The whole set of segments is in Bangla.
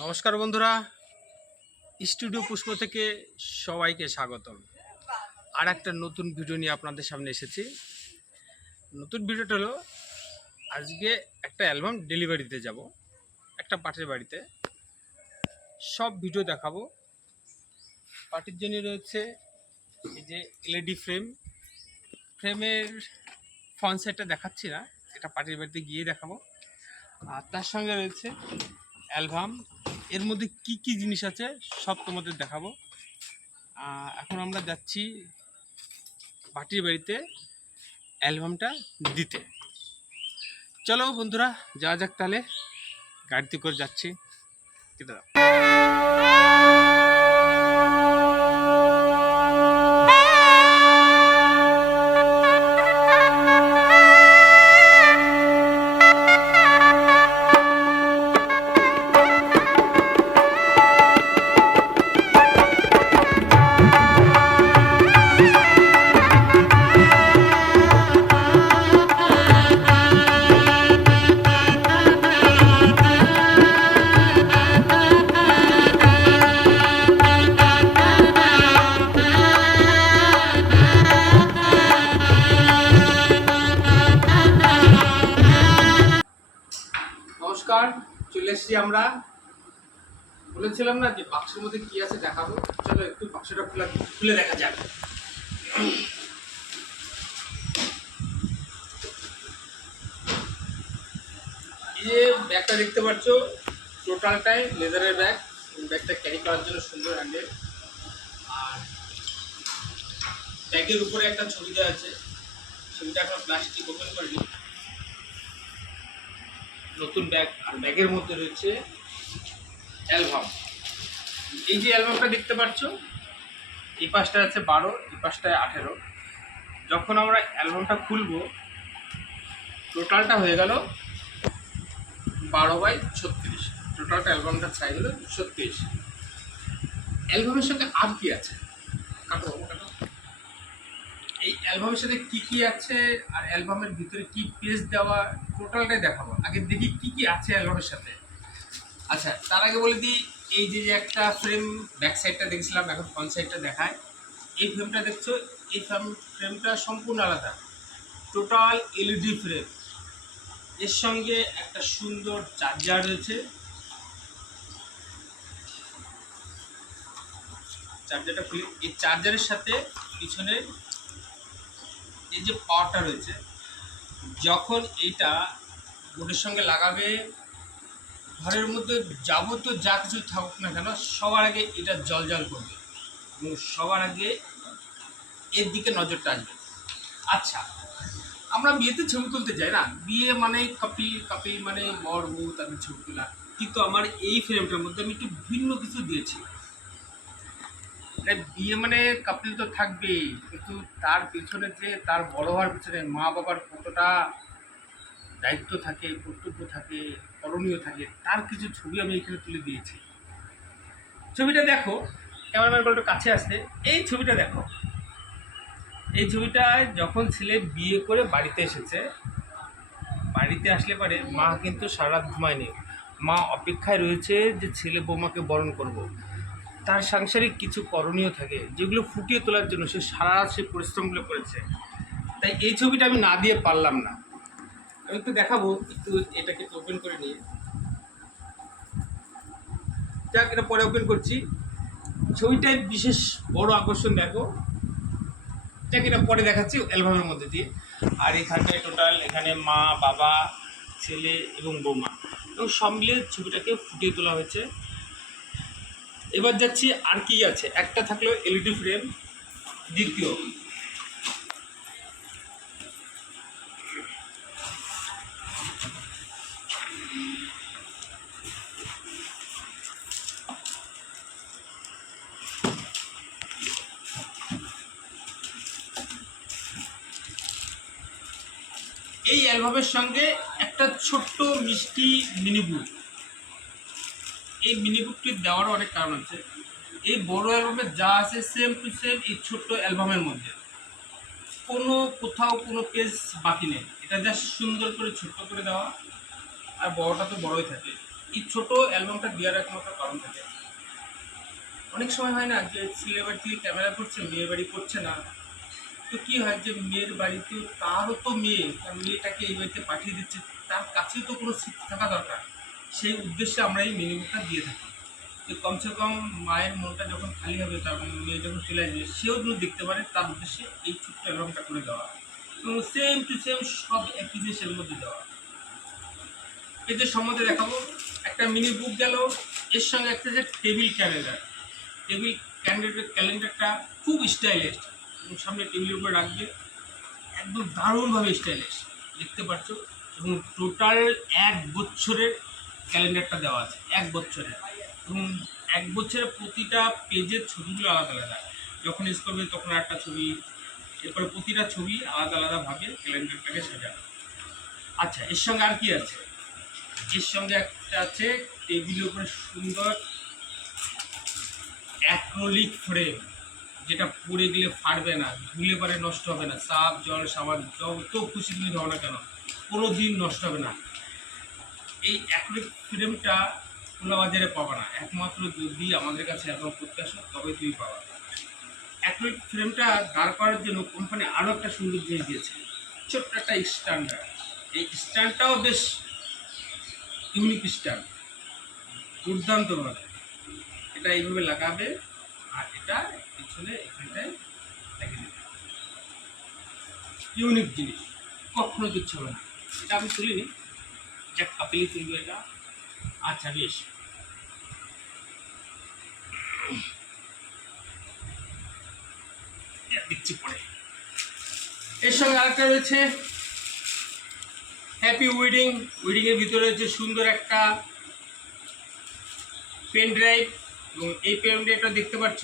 নমস্কার বন্ধুরা, স্টুডিও পুষ্প থেকে সবাইকে স্বাগতম। আর একটা নতুন ভিডিও নিয়ে আপনাদের সামনে এসেছি। নতুন ভিডিওটা হলো, আজকে একটা অ্যালবাম ডেলিভারিতে যাব একটা পার্টির বাড়িতে। সব ভিডিও দেখাবো। পার্টির জন্য রয়েছে এই যে এলইডি ফ্রেমের ফ্রন্ট সাইডটা দেখাচ্ছি না, এটা পার্টির বাড়িতে গিয়ে দেখাবো। আর তার সঙ্গে রয়েছে অ্যালবাম, এর মধ্যে কি কি জিনিস আছে সব তোমাদের দেখাবো। এখন আমরা যাচ্ছি পার্টির বাড়িতে অ্যালবামটা দিতে। চলো বন্ধুরা, যাওয়া যাক তাহলে। গাড়িতে করে যাচ্ছি। কেটে দাও। নমস্কার, চলে এসেছি আমরা। বলেছিলাম না যে বাক্সের মধ্যে কি আছে দেখাবো। চলো একটু বাক্সটা খুলে দেখা যাক। এই যে ব্যাগটা দেখতে পাচ্ছ, টোটালটাই লেদারের ব্যাগ। ব্যাগটা ক্যারি করার জন্য সুন্দর হ্যান্ডেল। আর ব্যাগের উপরে একটা ছবি দেওয়া আছে, ছবিটা এখন প্লাস্টিক ওপেন করেনি। নতুন ব্যাগ, আর ব্যাগের মধ্যে রয়েছে অ্যালবাম। এই যে অ্যালবামটা দেখতে পাচ্ছ, এই পাশটা আছে 12, এই পাশটায় 18। যখন আমরা অ্যালবামটা খুলবো, টোটালটা হয়ে গেল 12x36। টোটালটা অ্যালবামটার সাইজ হলো 36। অ্যালবামের সঙ্গে আর কি আছে এই অ্যালবামের সাথে কি কি আছে, আর অ্যালবামের ভিতরে কি পেজ দেওয়া, টোটালটাই দেখাবো। আগে দেখি কি কি আছে অ্যালবামের সাথে। আচ্ছা, তার আগে বলে দিই, এই যে একটা ফ্রেম, ব্যাক সাইডটা দেখছিলাম, এখন ফ্রন্ট সাইডটা দেখায়। এই ফ্রেমটা দেখছো, এই ফ্রেমটা সম্পূর্ণ আলাদা। টোটাল এলইডি ফ্রেম, এর সঙ্গে একটা সুন্দর চার্জার রয়েছে। চার্জারটা খুলে, এই চার্জারের সাথে পিছনে এই যে পাওয়ারটা রয়েছে, যখন এইটা বোর্ডের সঙ্গে লাগাবে, ঘরের মধ্যে যাবতীয় যা কিছু থাকুক না কেন, সবার আগে এটা জল করবে এবং সবার আগে এর দিকে নজরটা আসবে। আচ্ছা, আমরা বিয়েতে ছবি তুলতে যাই না, বিয়ে মানে কাপি মানে বর বউ তাদের ছবি তোলা, কিন্তু আমার এই ফ্রেমটার মধ্যে আমি একটু ভিন্ন কিছু দিয়েছি। বিয়ে মানে কাপিল তো থাকবেই, কিন্তু তার পিছনে যে তার বড় হওয়ার পিছনে মা বাবার কতটা দায়িত্ব থাকে, কর্তব্য থাকে, করণীয় থাকে, তার কিছু ছবি আমি এখানে তুলে দিয়েছি। ছবিটা দেখো, ক্যামেরাম্যান বলটা কাছে আসতে, এই ছবিটা দেখো। এই ছবিটায় যখন ছেলে বিয়ে করে বাড়িতে এসেছে, বাড়িতে আসলে পরে মা কিন্তু সারা রাত ঘুমায়নি। মা অপেক্ষায় রয়েছে যে ছেলে বৌমাকে বরণ করব। তার সাংসারিক কিছু করণীয় থাকে, যেগুলো ফুটিয়ে তোলার জন্য সে সারা রাত সে পরিশ্রমগুলো করেছে। তাই এই ছবিটা আমি না দিয়ে পারলাম না। আমি একটু দেখাবো, একটু এটাকে ওপেন করে নিয়ে যাক, এটা পরে ওপেন করছি। ছবিটায় বিশেষ বড় আকর্ষণ দেখো, যাক এটা পরে দেখাচ্ছি অ্যালবামের মধ্যে দিয়ে। আর এখানটায় টোটাল, এখানে মা বাবা ছেলে এবং বৌমা এবং সব মিলিয়ে ছবিটাকে ফুটিয়ে তোলা হয়েছে। এবার যাচ্ছি আর কি আছে। একটা থাকলো এলইডি ফ্রেম, দ্বিতীয় এই অ্যালবামের সঙ্গে একটা ছোট্ট মিষ্টি মিনি বুক। এই মিনি বুকটি দেওয়ারও অনেক কারণ আছে। এই বড় অ্যালবামে যা আছে সেম টু সেম এই ছোট্ট অ্যালবামের মধ্যে, কোথাও কোনো পেজ বাকি নেই। এটা জাস্ট সুন্দর করে ছোট্ট করে দেওয়া, আর বড়টা তো বড়ই থাকে। এই ছোট অ্যালবামটা দেওয়ার একমাত্র কারণ থাকে, অনেক সময় হয় না যে ছেলের বাড়ি থেকে ক্যামেরা করছে, মেয়ের বাড়ি করছে না, তো কী হয় যে মেয়ের বাড়িতে তারও তো মেয়ে, তার মেয়েটাকে এই বাড়িতে পাঠিয়ে দিচ্ছে, তার কাছেও তো কোনো স্মৃতি থাকা দরকার। সেই উদ্দেশ্যে আমরা এই মিনি বুকটা দিয়ে থাকি, যে কমসে কম মায়ের মনটা যখন খালি হবে, তার মেয়ে যখন চলে আসবে, সেও যেন দেখতে পারে, তার উদ্দেশ্যে এই ছোট্ট অ্যালবামটা করে দেওয়া এবং সেম টু সেম সব একই জিনিসের মধ্যে দেওয়া। এদের সম্বন্ধে দেখাবো, একটা মিনি বুক গেল, এর সঙ্গে একটা যে টেবিল ক্যালেন্ডার, টেবিল ক্যালেন্ডারটা খুব স্টাইলিশ এবং সামনে টেবিলের উপরে রাখবে, একদম দারুণভাবে স্টাইলিশ দেখতে পাচ্ছ। এবং টোটাল 1 বছরের ক্যালেন্ডারটা দেওয়া আছে, 1 বছরের, এবং 1 বছরের প্রতিটা পেজের ছবিগুলো আলাদা আলাদা, যখন ইউজ করবে তখন একটা ছবি, এরপরে প্রতিটা ছবি আলাদা আলাদাভাবে ক্যালেন্ডারটাকে সাজানো। আচ্ছা, এর সঙ্গে আর কি আছে? এর সঙ্গে একটা আছে টেবিলের উপরে সুন্দর অ্যাক্রিলিক ফ্রেম, যেটা পড়ে গেলে ফাটবে না, ধুলে পরে নষ্ট হবে না, সাপ জল সাবান যত খুশি তুমি দাও না কেন কোনো দিন নষ্ট হবে না। এই অ্যাক্রিলিক ফ্রেমটা খোলা বাজারে পাবা না, একমাত্র যদি আমাদের কাছে অ্যালবাম করতে আসো তবে তুমি পাবা। অ্যাক্রিলিক ফ্রেমটা দাঁড় করার জন্য কোম্পানি আরও একটা সুন্দর জিনিস দিয়েছে, ছোট্ট একটা স্ট্যান্ডার। এই স্ট্যান্ডটাও বেশ ইউনিক স্ট্যান্ড, দুর্দান্ত ভাবে এটা এইভাবে লাগাবে, আর এটা পিছনে এখানটায় লাগিয়ে দেবে। ইউনিক জিনিস, কখনো কিচ্ছু হবে না। এটা আমি তুলিনি, যা কাপিলি তুলবে এটা। আচ্ছা বেশ, দিচ্ছি পরে। এর সঙ্গে আরেকটা রয়েছে হ্যাপি ওয়েডিং। ওয়েডিংয়ের ভিতরে রয়েছে সুন্দর একটা পেন ড্রাইভ, এবং এই পেন ড্রাইভটা দেখতে পাচ্ছ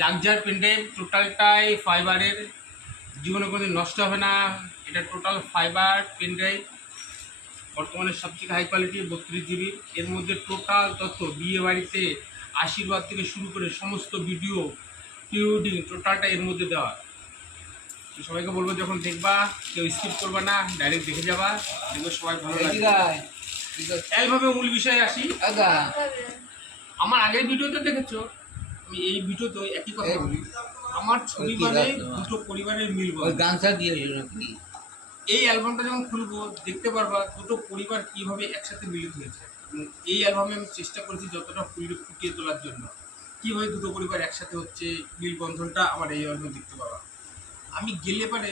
লাক্সার পেন ড্রাইভ, টোটালটাই ফাইবারের, জীবনে কোনো নষ্ট হবে না। এটা টোটাল ফাইবার পেন ড্রাইভ, বর্তমানে সবথেকে হাই কোয়ালিটি 32 GB। এর মধ্যে টোটাল তথ্য, বিয়ে বাড়িতে আশীর্বাদ থেকে শুরু করে সমস্ত ভিডিও, প্রি ওয়েডিং টোটালটা এর মধ্যে দেওয়া। তো সবাইকে বলবো যখন দেখবা কেউ স্কিপ করবা না, ডাইরেক্ট দেখে যাবা, দেখবে সবাই ভালো লাগবে। এইভাবে মূল বিষয়ে আসি। আমার আগের ভিডিওতে দেখেছো, আমি এই ভিডিওতে একই কথা বলি, আমার ছবি মানে দুটো পরিবারের মিল। এই অ্যালবামটা যখন খুলবো দেখতে পারবা দুটো পরিবার কীভাবে একসাথে মিলিত হয়েছে। এই অ্যালবামে আমি চেষ্টা করেছি যতটা ফুটিয়ে তোলার জন্য, কীভাবে দুটো পরিবার একসাথে হচ্ছে, মিলবন্ধনটা আমার এই অ্যালবামে দেখতে পাবা। আমি গেলে পারে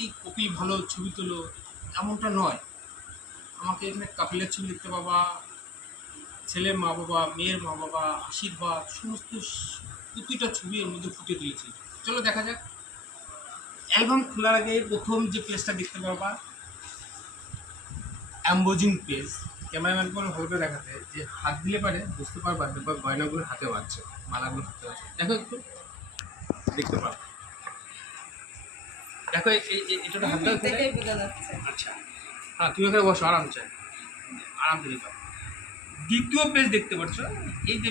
এই কপিল ভালো ছবি তোলো এমনটা নয়, আমাকে এখানে কাপিলের ছবি দেখতে পাবা, ছেলের মা বাবা, মেয়ের মা বাবা, আশীর্বাদ, সমস্ত প্রতিটা ছবি এর মধ্যে ফুটিয়ে তুলেছি। চলো দেখা যাক। অ্যালবাম খোলার আগে প্রথম যে পেজটা দেখতে পাবা অ্যাম্বোজিং পেজ, ক্যামেরাম্যান করে ভালো করে দেখাতে, যে হাত দিলে পারে বুঝতে পারবা বা গয়নাগুলো হাতে পাচ্ছে, মালাগুলো হাতে পাচ্ছে, দেখো একটু দেখতে পারো, দেখো এটা হাত দাও। আচ্ছা হ্যাঁ, তুমি ওখানে বসো আরামসে, আরাম করে দাও। দ্বিতীয় পেজ দেখতে পাচ্ছ, এই যে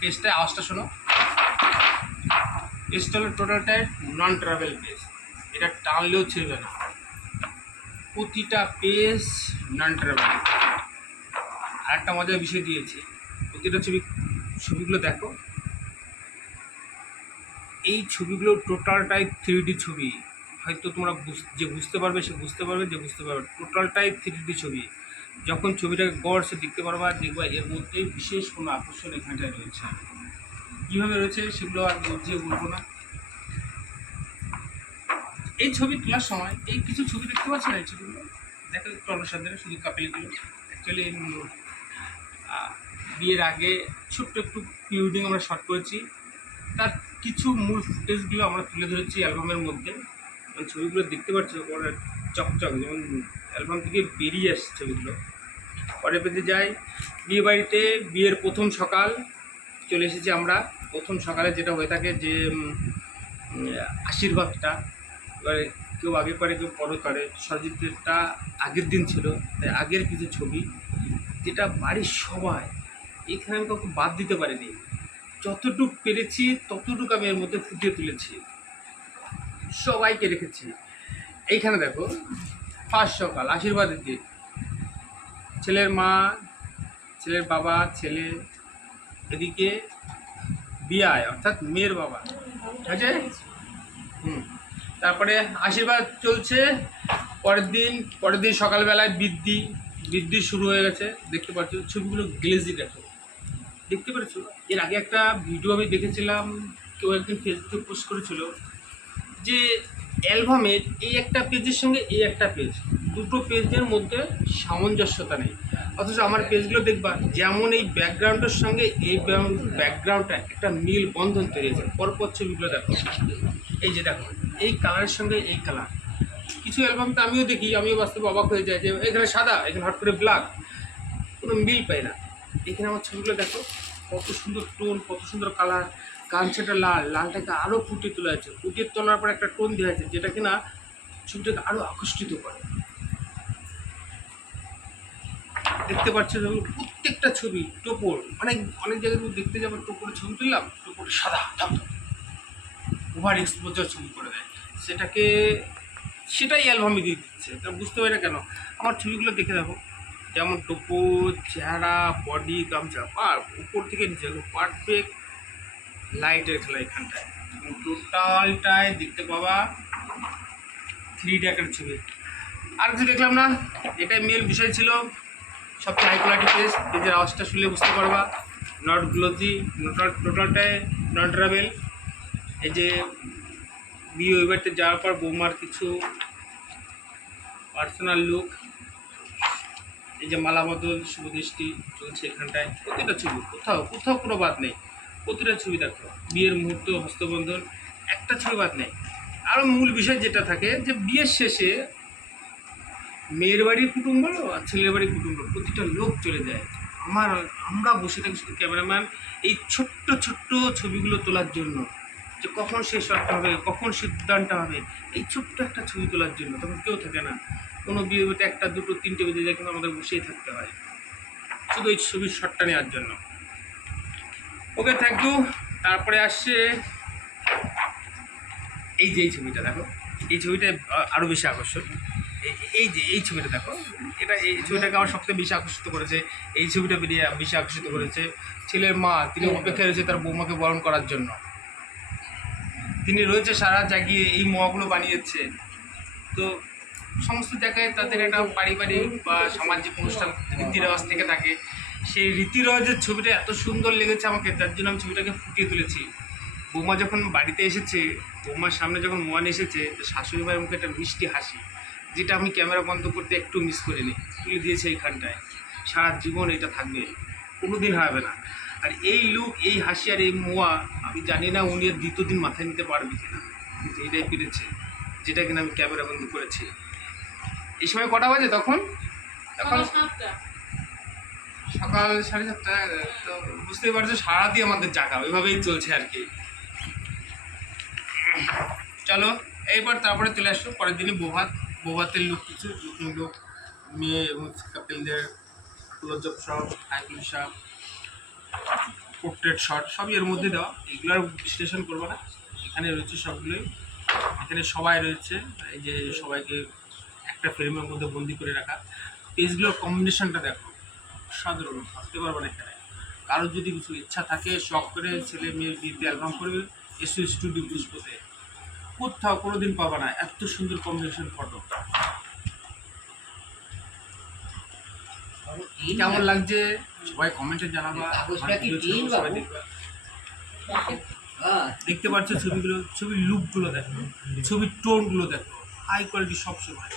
পেজটা আওয়াজটা শোনো, পেজটা হলো টোটালটাই নন ট্রাভেল পেজ, এটা টানলেও ছিঁড়বে না, প্রতিটা পেজ নন ট্রাভেল। আর একটা মজার বিষয় দিয়েছে, প্রতিটা ছবিগুলো দেখো, এই ছবিগুলো টোটালটাই 3D ছবি, হয়তো তোমরা যে বুঝতে পারবে সে বুঝতে পারবে, যে বুঝতে পারবে, টোটালটাই 3D ছবি। যখন ছবিটাকে গড়ছে দেখতে পারবা, দেখবা এর মধ্যে বিশেষ কোনো আকর্ষণ এখানটায় রয়েছে। কীভাবে রয়েছে সেগুলো আর বুঝিয়ে বলবো না। এই ছবি তোলার সময় এই কিছু ছবি দেখতে পাচ্ছ না, এই ছবিগুলো দেখো একটু অনুসন্ধানে, শুধু কাপিলগুলো। অ্যাকচুয়ালি বিয়ের আগে ছোট্ট একটু প্রি ওয়েডিং আমরা শট করেছি, তার কিছু মূল ফুটেজগুলো আমরা তুলে ধরেছি অ্যালবামের মধ্যে। ছবিগুলো দেখতে পাচ্ছ ওরা চকচক, যেমন অ্যালবাম থেকে বেরিয়ে আসছে ছবিগুলো। পরে পেতে যাই বিয়ে বাড়িতে, বিয়ের প্রথম সকাল চলে এসেছি আমরা। প্রথম সকালে যেটা হয়ে থাকে যে আশীর্বাদটা, এবারে কেউ আগে করে কেউ পরে করে, সরজিৎটা আগের দিন ছিল, তাই আগের কিছু ছবি, যেটা বাড়ির সবাই, এখানে আমি কাউকে বাদ দিতে পারিনি, যতটুক পেরেছি ততটুকু আমি এর মধ্যে ফুটিয়ে তুলেছি, সবাইকে রেখেছি। এইখানে দেখো ফার্স্ট সকাল আশীর্বাদের দিন, ছেলের মা, ছেলের বাবা, ছেলে, এদিকে বিয়ায় অর্থাৎ মেয়ের বাবা, ঠিক আছে। তারপরে আশীর্বাদ চলছে। পরের দিন সকালবেলায় বৃদ্ধি শুরু হয়ে গেছে। দেখতে পাচ্ছ ছবিগুলো গ্লেজি দেখো, দেখতে পেরেছো? এর আগে একটা ভিডিও আমি দেখেছিলাম, কেউ একদিন ফেসবুকে পোস্ট করেছিল যে অ্যালবামের এই একটা পেজের সঙ্গে এই একটা পেজ, দুটো পেজের মধ্যে সামঞ্জস্যতা নেই। অথচ আমার পেজগুলো দেখবা যেমন এই ব্যাকগ্রাউন্ডের সঙ্গে এই ব্যাকগ্রাউন্ডটা একটা মিল বন্ধন তৈরি হয়েছে। পরপর ছবিগুলো দেখো, এই যে দেখো এই কালারের সঙ্গে এই কালার। কিছু অ্যালবাম তো আমিও দেখি, আমিও বাস্তবে অবাক হয়ে যাই যে এখানে সাদা, এখানে হট করে ব্ল্যাক, কোনো মিল পাই না। এখানে আমার ছবিগুলো দেখো, কত সুন্দর টোন, কত সুন্দর কালার। কাঞ্চাটা লালটাকে আরও ফুটিয়ে তোলা আছে, ফুটিয়ে তোলার পর একটা টোন দেওয়া আছে যেটা কিনা ছবিটাকে আরও আকর্ষিত করে। দেখতে পাচ্ছ প্রত্যেকটা ছবি টোপর, অনেক জায়গায় তুমি দেখতে যাবো টোপরের ছবি তুললাম, টোপরে সাদা ওভার এক্সপোজার ছবি করে দেয়, সেটাই অ্যালবামে দিয়ে দিচ্ছে। তা বুঝতে পারি না কেন। আমার ছবিগুলো দেখে দেখো, যেমন টোপর, চেহারা, বডি, গামছা, উপর থেকে নিচে পারফেক্ট লাইটের খেলা এখানটায়। টোটালটায় দেখতে পাবা 3D আকারের ছবি। আর কিছু দেখলাম না, এটাই মেন বিষয় ছিল। সবচেয়ে হাই কোয়ালিটি পেজের আওয়াজটা শুনলে বুঝতে পারবা। নট গ্লোজি, টোটালটায় নট ট্রাভেল। এই যে বিয়ে ওই বাড়িতে যাওয়ার পর বৌমার কিছু পার্সোনাল লুক, এই যে মালা বদল, শুভদৃষ্টি চলছে এখানটায়। প্রতিটা ছবি কোথাও কোনো বাদ নেই। প্রতিটা ছবি দেখো, বিয়ের মুহূর্ত, হস্তবন্ধন, একটা ছবি বাদ নেই। আরও মূল বিষয় যেটা থাকে যে বিয়ের শেষে মেয়ের বাড়ির কুটুম বলো আর ছেলের বাড়ির কুটুম বলো, প্রতিটা লোক চলে যায়। আমরা বসে থাকি শুধু ক্যামেরাম্যান এই ছোট্ট ছবিগুলো তোলার জন্য, যে কখন শেষ হবে, কখন সিদ্ধান্ত হবে, এই ছোট্ট একটা ছবি তোলার জন্য। তখন কেউ থাকে না, কোনো বিয়ে বাড়িতে 1টা 2টো 3টে বেজে যায়, কিন্তু আমাদের বসেই থাকতে হয় শুধু এই ছবির শটটা নেওয়ার জন্য। ওকে, থ্যাংক ইউ। তারপরে আসছে এই যে এই ছবিটা দেখো, এই ছবিটা আরও বেশি আকর্ষণ। এই ছবিটা দেখো, এই ছবিটাকে আমার সবথেকে বেশি আকর্ষিত করেছে। এই ছবিটা বেশি আকর্ষিত করেছে। ছেলের মা, তিনি অপেক্ষায় রয়েছে তার বৌমাকে বরণ করার জন্য। তিনি রয়েছে সারা জাগিয়ে, এই মোয়াগুলো বানিয়েছে। তো সমস্ত জায়গায় তাদের একটা পারিবারিক বা সামাজিক অনুষ্ঠান রীতিরেওয়াজ থেকে থাকে। সেই রীতিরেওয়াজের ছবিটা এত সুন্দর লেগেছে আমাকে, যার জন্য আমি ছবিটাকে ফুটিয়ে তুলেছি। বৌমা যখন বাড়িতে এসেছে, বৌমার সামনে যখন মোয়ান এসেছে, শাশুড়ি মায়ের মুখে একটা মিষ্টি হাসি, যেটা আমি ক্যামেরা বন্ধ করতে একটু মিস করিনি, তুলে দিয়েছে এইখানটায়। সারা জীবন এটা থাকবে, কোনো দিন হবে না। আর এই লুক, এই হাসি আর এই মোয়া, আমি জানি না উনি আর দ্বিতীয় দিন মাথায় নিতে পারবে কিনা, কিন্তু এটাই পেরেছে, যেটা কিনা আমি ক্যামেরা বন্ধ করেছি। এই সময় কটা বাজে তখন সকাল 7:30। তো বুঝতেই পারছো সারাদিন আমাদের জাগা ওইভাবেই চলছে আর কি। চলো তারপরে চলে আসছো পরের দিনে বৌভাতের লুক, কিছু লুকিং লুক, মেয়ে এবং কাপিলদের close up shot, hiking shot, portrait shot, সবই এর মধ্যে দেওয়া। এগুলোর বিশ্লেষণ করবো না, এখানে রয়েছে সবগুলোই। এখানে সবাই রয়েছে, এই যে সবাইকে একটা ফ্রেমের মধ্যে বন্দি করে রাখা। পেজগুলোর কম্বিনেশনটা দেখো, সাধারণ ভাবতে পারবো না। এখানে কারোর যদি কিছু ইচ্ছা থাকে, শখ করে ছেলে মেয়ের বিয়েতে অ্যালবাম করবে, এসো স্টুডিও পুষ্পতে, কোথাও কোনোদিন পাবা না এত সুন্দর কম্বিনেশন ফটো। কেমন লাগছে সবাই কমেন্টে জানাবা, সবাই দেখবা। দেখতে পাচ্ছ ছবিগুলো, ছবির লুকগুলো দেখো, ছবির টোনগুলো দেখো, হাই কোয়ালিটি সবসময়।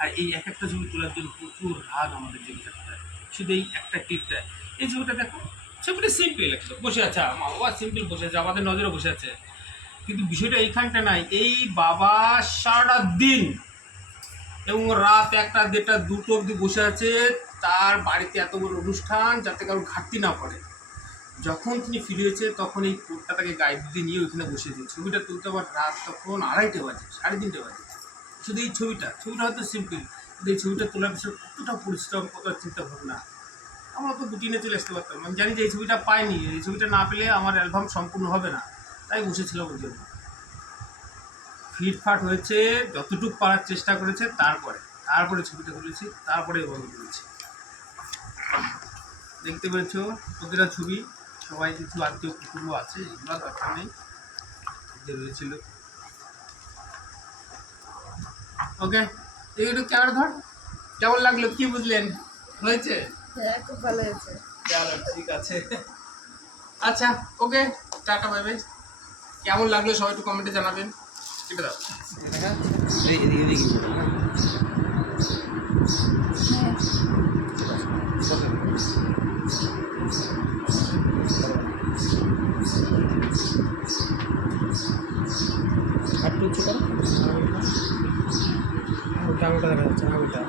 আর এই এক একটা ছবি তোলার জন্য প্রচুর রাত আমাদের জেগে থাকতে হয়, শুধু এই একটা টিপটায়। এই ছবিটা দেখো, ছবিটা সিম্পল, একটা বসে আছে মা বাবা, সিম্পল বসে আছে, আমাদের নজরে বসে আছে। কিন্তু বিষয়টা এইখানটা নাই, এই বাবা সারা দিন এবং রাত 1টা 1:30 2টো অবধি বসে আছে তার বাড়িতে, এত বড় অনুষ্ঠান যাতে কারো ঘাটতি না পড়ে। যখন তিনি ফিরে হয়েছে তখন এই কোটটা তাকে গাইড দিয়ে নিয়ে ওইখানে বসেছে। ছবিটা তুলতে আবার রাত তখন 2:30 বাজে, 3:30 বাজে। শুধু এই ছবিটা হয়তো সিম্পল, কিন্তু এই ছবিটা তোলার বিষয়ে কতটা পরিশ্রম, কতটা চিন্তা ভাবনা। আমরা তো গুটিয়ে চলে আসতে পারতাম। আমি জানি যে এই ছবিটা পাইনি, এই ছবিটা না পেলে আমার অ্যালবাম সম্পূর্ণ হবে না, তাই বসেছিলাম ওই জন্য। ফিটফাট হয়েছে, যতটুকু পারার চেষ্টা করেছে, তারপরে ছবিটা তুলেছি, তারপরে বন্ধ করেছি। দেখতে পেরেছো প্রতিটা ছবি, সবাই কিছু আত্মীয় কুটুম্ব আছে, এগুলো দরকার নেই, যে রয়েছিল। ওকে, একটু ক্যামেরা ধর। কেমন লাগলো, কি বুঝলেন? হয়েছে? হ্যাঁ, খুব ভালো হয়েছে। চলো ঠিক আছে। আচ্ছা ওকে, টাটা বাই বাই। কেমন লাগলো সবাই একটু কমেন্টে জানাবেন। কেটে দাও। আর একটু উঁচু করো। আঙুলটা দেখা যাচ্ছে, আঙুলটা।